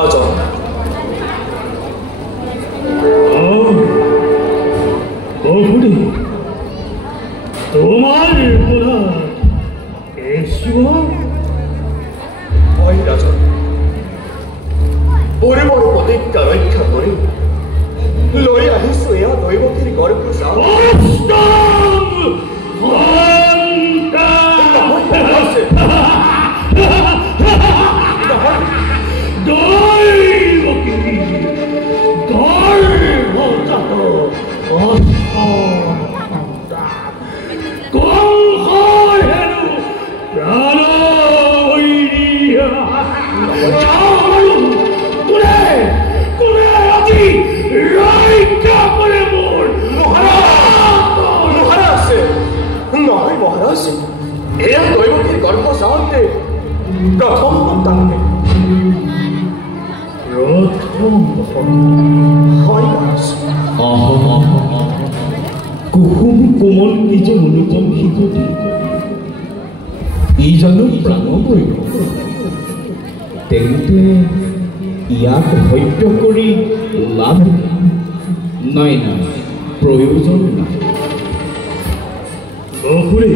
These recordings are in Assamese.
राजा बहुड़ी तुम्हारे पुरा केशव হয় রাজা পরিবার প্রতিজ্ঞা রক্ষা করে লই আহিছো এয়া দৈবতীর গর্ভসার মহারাজ এয়া দৈবতীর গর্ভসারে প্রথম সন্তান কুহুম কোমল নিজ মনোজন শিশুটি ই জানো প্ৰাণ কৰিব তেন্তে ইয়াক হত্যা কৰি লাভ নাই নাই প্ৰয়োজন নাই বহুৰে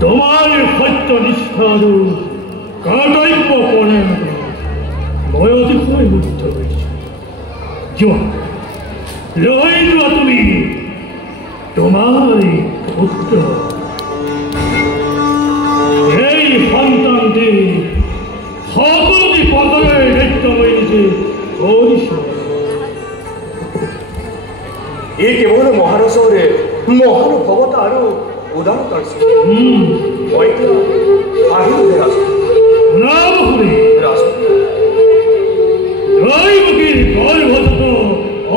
তোমাৰ সত্যনিষ্ঠ আৰু কৰ্তব্য পৰায়ণ মই অতিশয় মুগ্ধ হৈছোঁ যোৱা লৈ যোৱা তুমি তোমাৰ পুত্ৰ এই সন্তানটি সকলো বিপদৰে দায়িত্ব মই নিজে কৰিছোঁ এই কেৱল মহাৰাজৰে মহানুভৱতা আৰু উদাৰতাৰ মই আহিলোহে ৰাজ ৰাজ দৈবকীৰ গৰ্ভজাত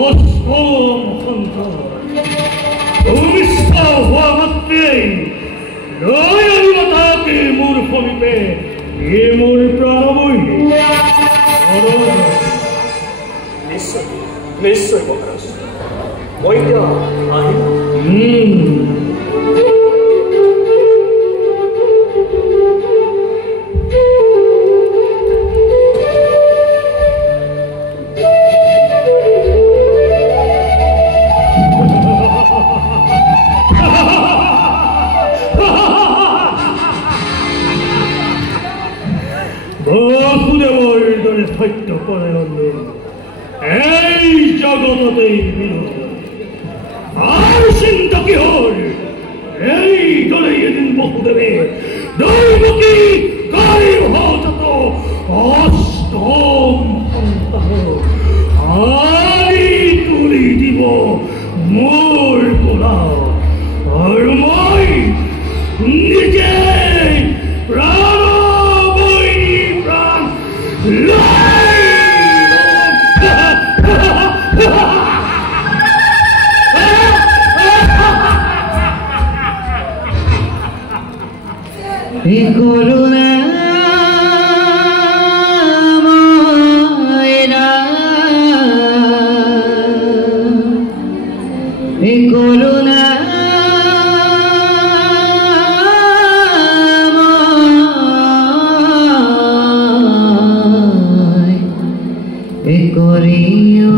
অষ্টম সন্তান ভূমিষ্ঠ হোৱা মাত্ৰেই লৈ আনিব তাকে মোৰ সমীপে এ মোৰ প্ৰাণবৈ নিশ্চয় নিশ্চয় মহাৰাজ মই এতিয়া আহিলো বাসুদেৱৰ দৰে সত্যপৰায়ণ এই জগততেই আৰ চিন্তা কি হল এই দলে এদিন বাসুদেৱে দৈবকী গৰ্ভজাত অষ্টম সন্তান আনি তুলি দিব মোৰ পৰা আৰু মই নিজে প্ৰাণ করুণা করুণা করিও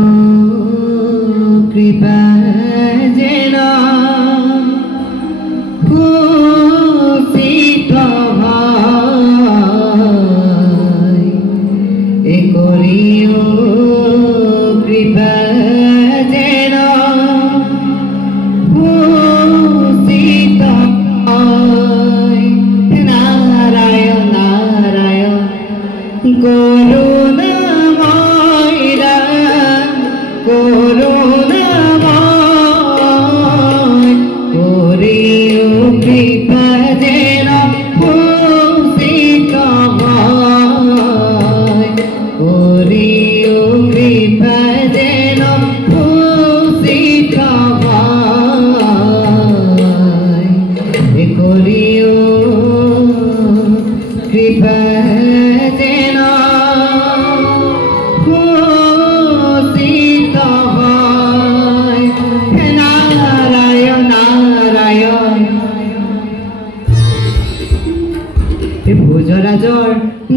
কৃপা যেন ভূষিত হয় করিও কৃপা যেন ভূষিত হয় নারায়ণ নারায়ণ করুণা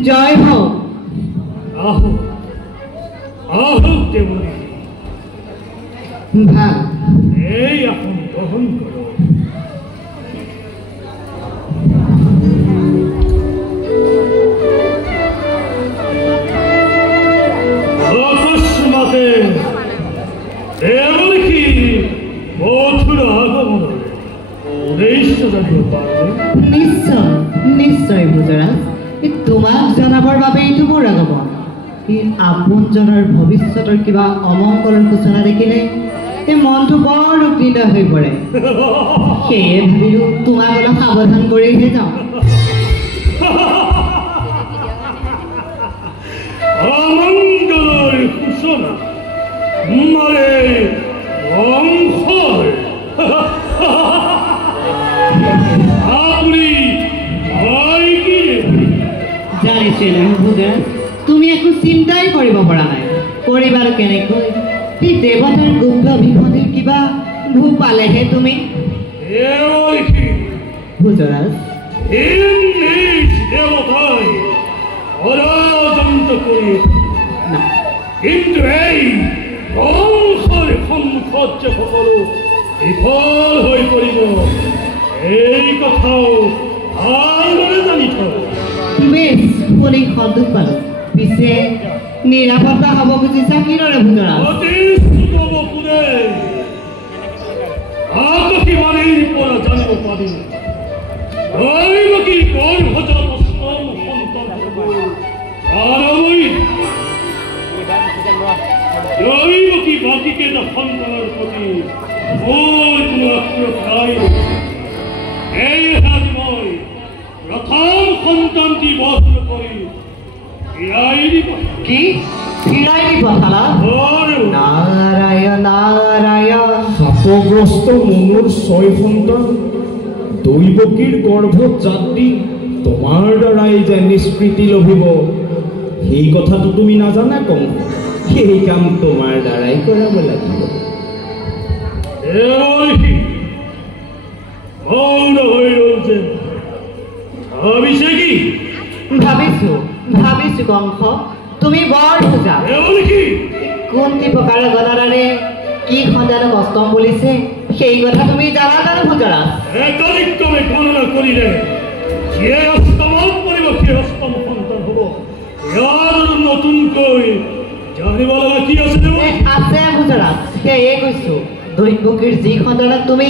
জয় হোক আহো আহো দেবনী ভাল এই আসন গ্রহণ করো অকস্মাতে এমন কি মধুর আগমন উদ্দেশ্য জানিব পারবে নিশ্চয় নিশ্চয় ভোজৰাজ তোমাক জনাবৰ বাবে এইটো মোৰ আগমন আপোনজনৰ ভৱিষ্যতৰ কিবা অমংগলৰ সূচনা দেখিলে এই মনটো বৰ উদ্বিগ্ন হৈ পৰে সেয়ে ভাবিলো তোমাক অলপ সাৱধান কৰিহে যাওঁ অমঙ্গলেৰ সূচনা মানে বংশৰ আপনি জানিছে নহয় ভোজৰাজ তুমি একো চিন্তাই কৰিব পৰা নাই কৰিবাৰ কেনেকৈ এই দেৱতাৰ গুপ্ত অভিমতিৰ কিবা ভূ পালেহে তুমি ভোজৰাজ দেবতায় অৰাজন্ত কৰে কিন্তু এই বংশৰ সম্পদ যে সকল বিফল হয়ে পড়িব এই কথাও ভালদৰে জানি থ বেশ শুনি সন্তোষ পালো পিছে নিৰাপত্তা হ'ব খুজিছা কিদৰে ভোজৰাজ কোনে আকাশী বাণীৰ পৰা জানিব পাৰিম দৈৱকী গৰ্ভজাত অষ্টম সন্তান হ'ব দৈৱকী বাকীকেইটা সন্তানৰ প্ৰতি মোৰ কোনো আক্ৰোশ নাই এইহে মই প্ৰথম সন্তানটি বধ কৰি কি ফিৰাই দিব পঠালা নাৰায়ণ নাৰায়ণ শাপগ্ৰস্ত মনুৰ 6 সন্তান দৈবকীৰ গৰ্ভত যাত্ৰী তোমার দ্বারাই যে নিষ্কৃতি লভিব সেই কথাটো তুমি নাজানা কম সেই কাম তোমার দ্বারাই কৰাব লাগিব ভাবিছো কংস তুমি বৰ বুজা কোনটি প্ৰকাৰৰ গণনাৰে কি সন্তানক অষ্টম বুলিছে সেই কথা তুমি জানা জানো ভোজৰা একদিক্ৰমে গণনা কৰিলে যিয়ে অষ্টমত পৰিব সেই অষ্টম সন্তান হ'ব ইয়াৰ নতুনকৈ জানিব লগা কি আছে ভোজৰা সেয়ে কৈছো দৈৱকীৰ যি সন্তানক তুমি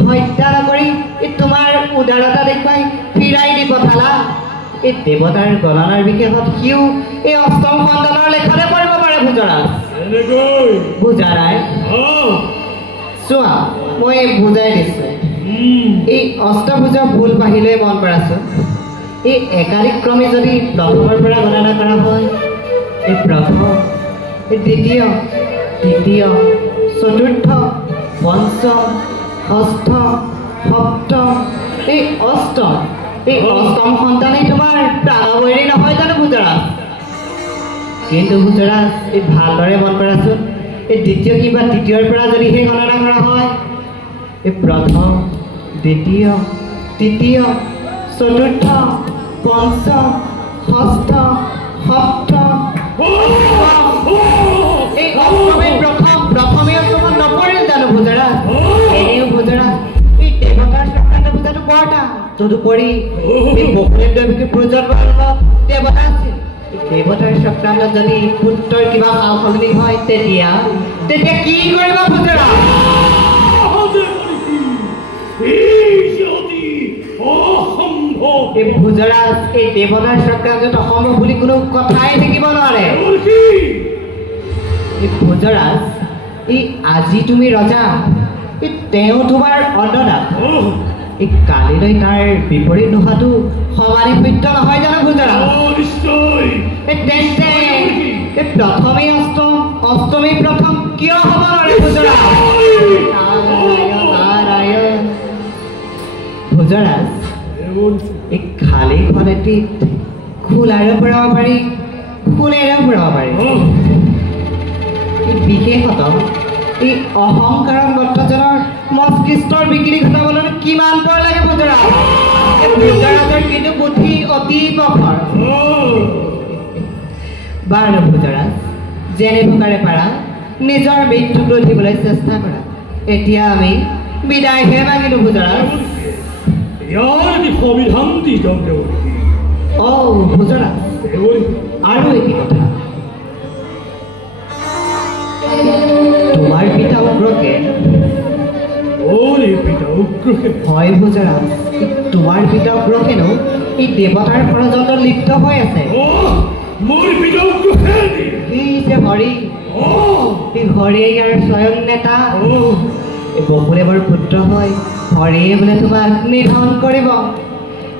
হত্যা নকৰি তোমাৰ উদাৰতা দেখুৱাই ফিৰাই দি পঠালা এই দেৱতাৰ গণনাৰ বিশেষত সিও এই অষ্টম সন্তানৰ লেখাতে পৰিব পাৰে ভোজৰা বুজাৰাই চোৱা মই বুজাই দিছো এই অষ্টভুজৰ ভুল বাহিলৈ মন কৰাছো এই একাধিক্ৰমে যদি প্ৰথমৰ পৰা গণনা কৰা হয় এই প্ৰথম এই দ্বিতীয় তৃতীয় চতুৰ্থ পঞ্চম ষষ্ঠ সপ্তম এই অষ্টম সন্তানেই তোমাৰ প্ৰাণবৈৰী নহয় জানো ভোজৰা কিন্তু ভোজৰা এই ভালদৰে মন কৰাচোন এই দ্বিতীয় কিবা তৃতীয়ৰ পৰা যদিহে গণনা কৰা হয় এই প্ৰথম দ্বিতীয় তৃতীয় চতুৰ্থ পঞ্চম ষষ্ঠ সপ্তম এই অষ্টমে প্ৰথমে অষ্টমত নপৰিল জানো ভোজৰা এনেও ভোজৰা এই দেৱতাৰ চক্ৰান্ত পূজাটো বৰ টান তদুপৰি এই বসুদেৱ প্ৰয়োজন দেৱতা আছিল দেৱতাৰ চক্ৰান্তত যদি পুত্ৰৰ কিবা সাল সলনি হয় তেতিয়া কি কৰিবা ভোজৰা এই ভোজৰা এই দেৱতাৰ চক্ৰান্তত অসম্ভৱ বুলি কোনো কথাই থাকিব নোৱাৰে এই ভোজৰা এই আজি তুমি ৰজা এই তেওঁ তোমাৰ অন্নদাতা এই কালিলৈ তাৰ বিপৰীত নোহোৱাটো সমানে সত্য নহয় জানো ভোজৰা প্ৰথমেই অষ্টমেই প্ৰথম কিয় হ'ব নোৱাৰে ভোজৰা নাৰায়ণ ভোজৰা এই খালীখন এটিত খোলাৰে ভৰাব পাৰি ফুলেৰে ভৰাব পাৰি বিশেষত এই অহংকাৰৰ মত্তজনৰ মস্তিষ্কৰ বিক্ৰী ঘটাবলৈ কিমান পৰ লাগে ভোজৰা ভোজৰাজৰ কিন্তু বুদ্ধি অতি প্ৰখৰ বাৰু ভোজৰাজ, যেনে প্ৰকাৰে পাৰা নিজৰ মৃত্যুক ৰধিবলৈ চেষ্টা কৰা। এতিয়া আমি বিদায়হে মাগিলো ভোজৰাজ। ইয়াৰ এটি সংবিধান দি যাওক দেউৰী। ভোজৰাজ, আৰু এটি কথা, তোমাৰ পিতা উগ্ৰসেন। পিতা উগ্ৰসেন? হয় ভোজৰাজ, তোমাৰ পিতা উগ্ৰসেনো এই দেৱতাৰ ষড়যন্ত্ৰত লিপ্ত হৈ আছে। মোৰ পিতা উগ্ৰসেন? এই যে হৰি, এই হৰিয়ে ইয়াৰ স্বয়ং নেতা। বসুদেৱৰ পুত্ৰ হয়, হৰিয়ে বোলে তোমাক নিধন কৰিব।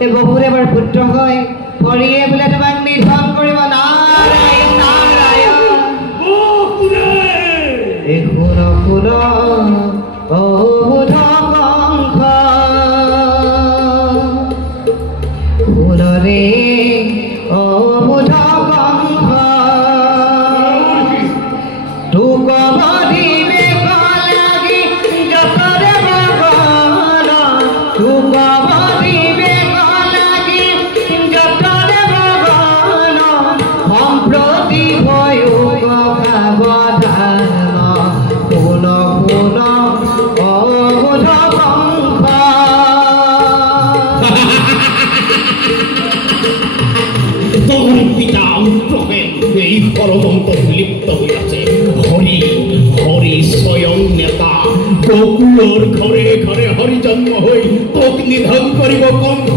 এই বসুদেৱৰ পুত্ৰ হয়, হৰিয়ে বোলে তোমাক নিধন কৰিব। নাৰায়ণ নাৰায়ণ। এই শুন শুন অবুধ কংস, শুন ৰে অবুধ কংস, তোক বধিবে লাগি যতৰে ভগৱান, তোক বধিবে লাগি যতৰে ভগৱান, সম্প্ৰতি ভয়ো সাৱধান। শুন শুন অবুধ কংস। তোৰ পিতা উগ্ৰসেন এই ষড়যন্ত্ৰ লিপ্ত হইয়াছে। হৰি হৰি স্বয়ং নেতা। গোকুলৰ ঘৰে ঘৰে হৰি জন্ম হৈ তোক নিধন কৰিব কংস।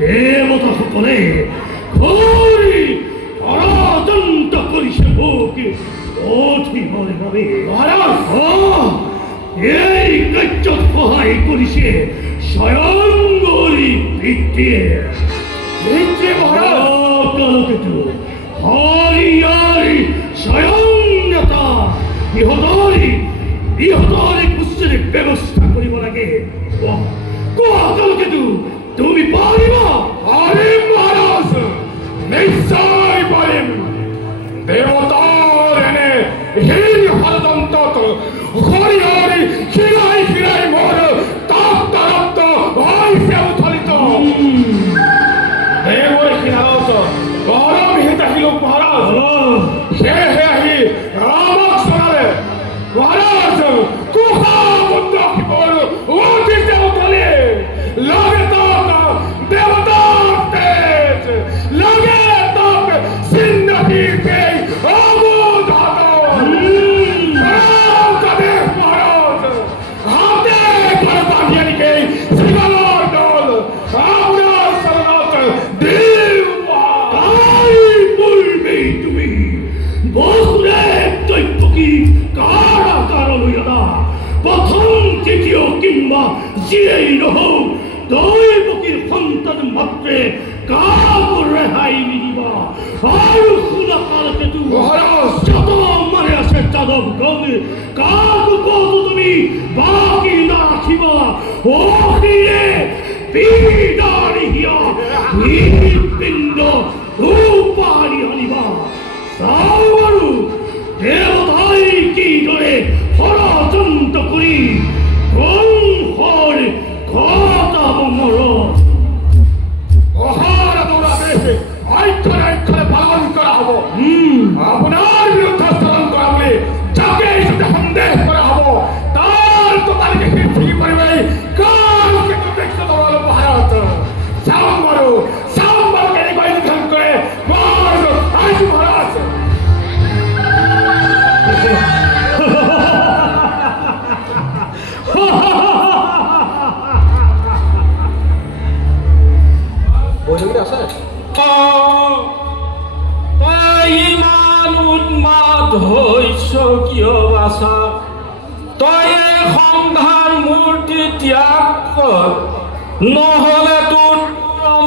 দেৱতাসকলে হৰি ষড়যন্ত্ৰ কৰিছে মোক অধিকৰে বাবে। এই কাৰ্যত সহায় কৰিছে স্বয়ং হৰি পিতৃয়ে। কালকেতু হৰিয়াৰ স্বয়ং নেতা। ইহঁতৰে কুশলে ব্যৱস্থা কৰিব লাগে। কোৱা কালকেতু, তুমি পাৰিবা? পাৰিম মহাৰাজ, নিশ্চয় পাৰিম। দেৱতাৰ এনে হীন ষড়যন্ত্ৰত হৰিহৰি খিৰাই খিৰাই মোৰ তপ্ত হৈছে উথলিত। দেৱৰ সিনাত গৰম হিত আহিলো মহাৰাজ। সেয়েহে আহি ৰামক চলালে। মহাৰাজ কুশাবদ্ধ শিৱৰ উঠিছে উথলি। লগে তক দেৱতাৰ তেজ, লগে তক চিন্নতি সেই অবুধ মহাৰাজ। হাতে ঘৰ বান্ধি আনিকে জীৱনৰ দল আপোনাৰ চৰণত দিওঁ। পূৰ্বেই তুমি বসুদেৱ দৈৱকী কাৰাগাৰলৈ অনা। প্ৰথম তৃতীয় কিংবা যিয়েই নহওক, দৈৱকীৰ সন্তান মাত্ৰে কাকো ৰেহাই নিদিবা। আৰু শুনা কালকেতু, যত মানে আছে যাদৱগণ, কাকো কতো তুমি বাকী নাৰাখিবা। অহিৰে পিদাৰি হিয়া পিণ্ড ৰূপাৰি আনিবা। চাওঁ বাৰু উন্মাদ হৈছ কিয় বাছা তই এই সংঘাৰ মূৰ্তি ত্যাগ কৰ নহ'লে তোৰ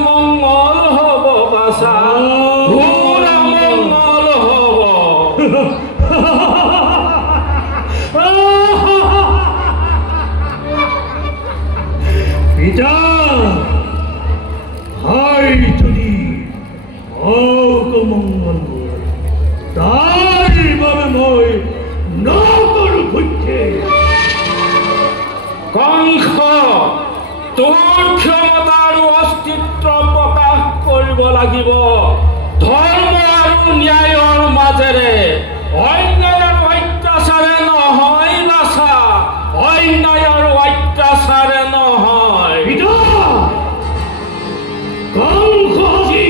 মংগল হ'ব বাছা তোৰ মংগল হ'ব পিতা হাই যদি অকমঙ্গল তাই বাবে মই নকৰো ভক্ষে কংস তোৰ ক্ষমতা আৰু অস্তিত্ব প্ৰকাশ কৰিব লাগিব ধৰ্ম আৰু ন্যায়ৰ মাজেৰে অন্যায়ৰ অত্যাচাৰে নহয় বাছা অন্যায়ৰ অত্যাচাৰে নহয় কংসী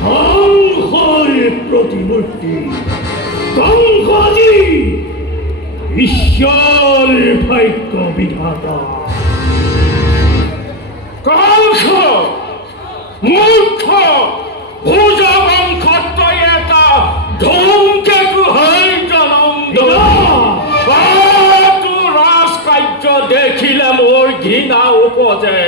ধ্বংসৰ প্ৰতিমূৰ্তি কংসী ঈশ্বৰ ভাগ্য বিধাতা কংস মূৰ্খ ভোজ বংশত তই এটা ধূমকেতু হৈ জনম তোৰ ৰাজকাৰ্য দেখিলে মোৰ ঘৃণা উপজে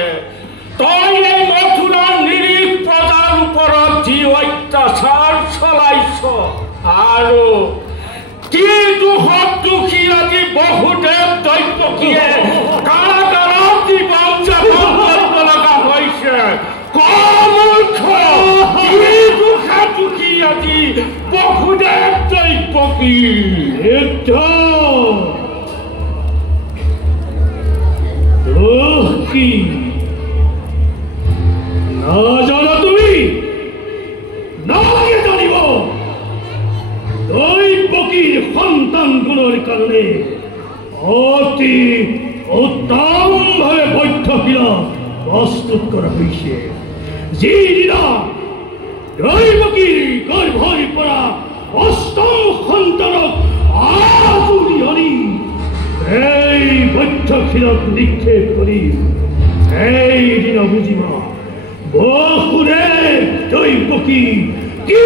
তই এই মথুৰাৰ নিৰীহ প্ৰজাৰ ওপৰত যি অত্যাচাৰ চলাইছ আৰু কি দুখত দুখী আজি বহুদেৱ দৈত্যকীয়ে কাৰাগাৰত জীৱন যাপন কৰিব লগা হৈছে কমূৰ্খ কি দুখে দুখী আজি বহুদেৱ দৈত্যকী কি নাজানা তুমি নালাগে জানিব দৈবকীৰ সন্তানগুণৰ কাৰণে অতি উত্তমভাৱে বৈঠশিলা প্ৰস্তুত কৰা হৈছে যিদিনা দৈবকীৰ গৰ্ভৰ পৰা অষ্টম সন্তানক আজুৰি আনি এই বৈঠশিলাত নিক্ষেপ কৰি এইদিনা বুজিবা বহুদেৱ দৈবকী কি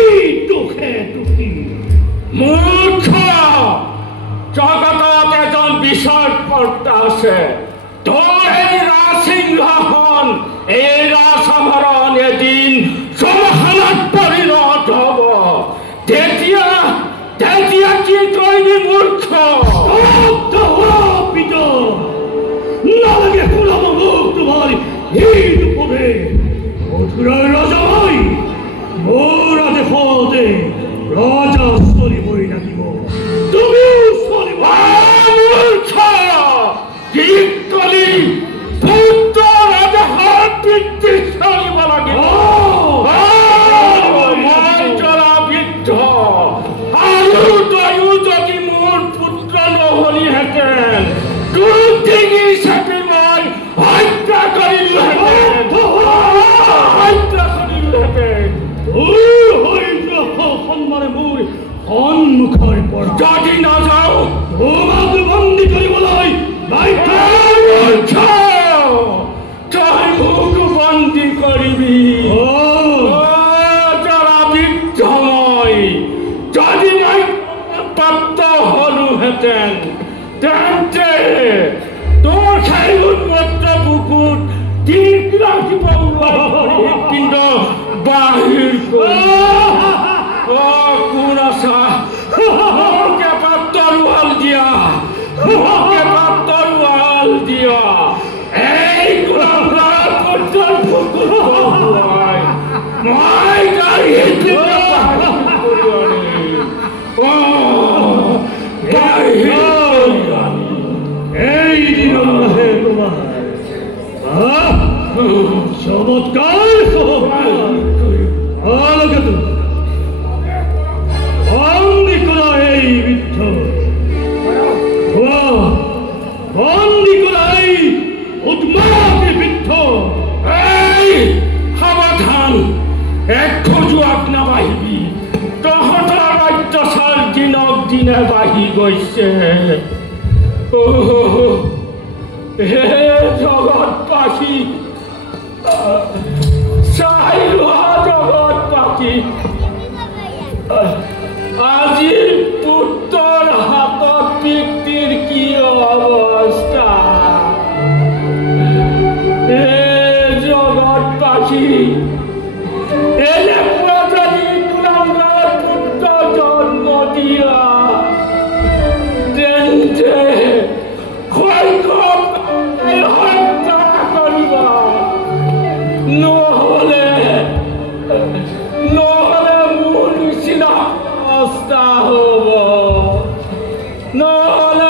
দুখে দুখী মূৰ্খ জগতত এজন বিচাৰকৰ্তা আছে তোৰ এই ৰাজসিংহাসন এই ৰাজসভাৰণ এদিন শ্মশানত পৰিণত হ'ব তেতিয়া কি কৰিবি মূৰ্খ নালাগে শুনাব মোক তোমাৰ এই দুপৰে মথুৰাৰ ৰজা হয় মোৰ আদেশতে ৰজা চলিবই লাগিব তুমিও চলিব মূৰ্খ কি কলি পুত্ৰৰ আদেশত পিতৃ চলিব লাগিব মই জৰা বৃদ্ধ আৰু তয়ো যদি মোৰ পুত্ৰ নহলিহেঁতেন তোৰ ডিঙি চেপি মই হত্যা কৰিলোহেঁতেন সন্মানে মোৰ সন্মুখৰ পৰা যদি নাযাওঁ তোমাক বন্দী কৰিবলৈ তই মোক বন্দী কৰিবি জৰা বৃদ্ধ মই যদি মই প্ৰাপ্ত হলোহেঁতেন তেন্তে তোৰ সেই উন্মত্ত বুকুত তীব্ৰ কিন্তু বাহিৰ কোন আছা মোকে তৰোৱাল দিয়া মোকে তৰোৱাল দিয়া এই গুণাগাৰ পুত্ৰৰ বুকুত মই এই দিনহে তোমাৰ চমৎকাৰ বন্দী কৰা এই বৃদ্ধ বন্দী কৰা এই উন্মাদ বৃদ্ধ এই সাৱধান এক খোজোৱাক নাবাঢ়িবি তহঁতৰ অত্যাচাৰ দিনক দিনে বাঢ়ি গৈছে হে জগতবাসী চাই লোৱা জগতবাসী আজি পুত্ৰৰ হাতত পিতৃৰ কি অৱস্থা। জগতবাসী এনেকুৱা যদি কুলাংগাৰ পুত্ৰ জন্ম দিয়া তেন্তে শৈশৱ হত্যা কৰিবা, নহ'লে মোৰ নিচিনা অৱস্থা হ'ব, নহ'লে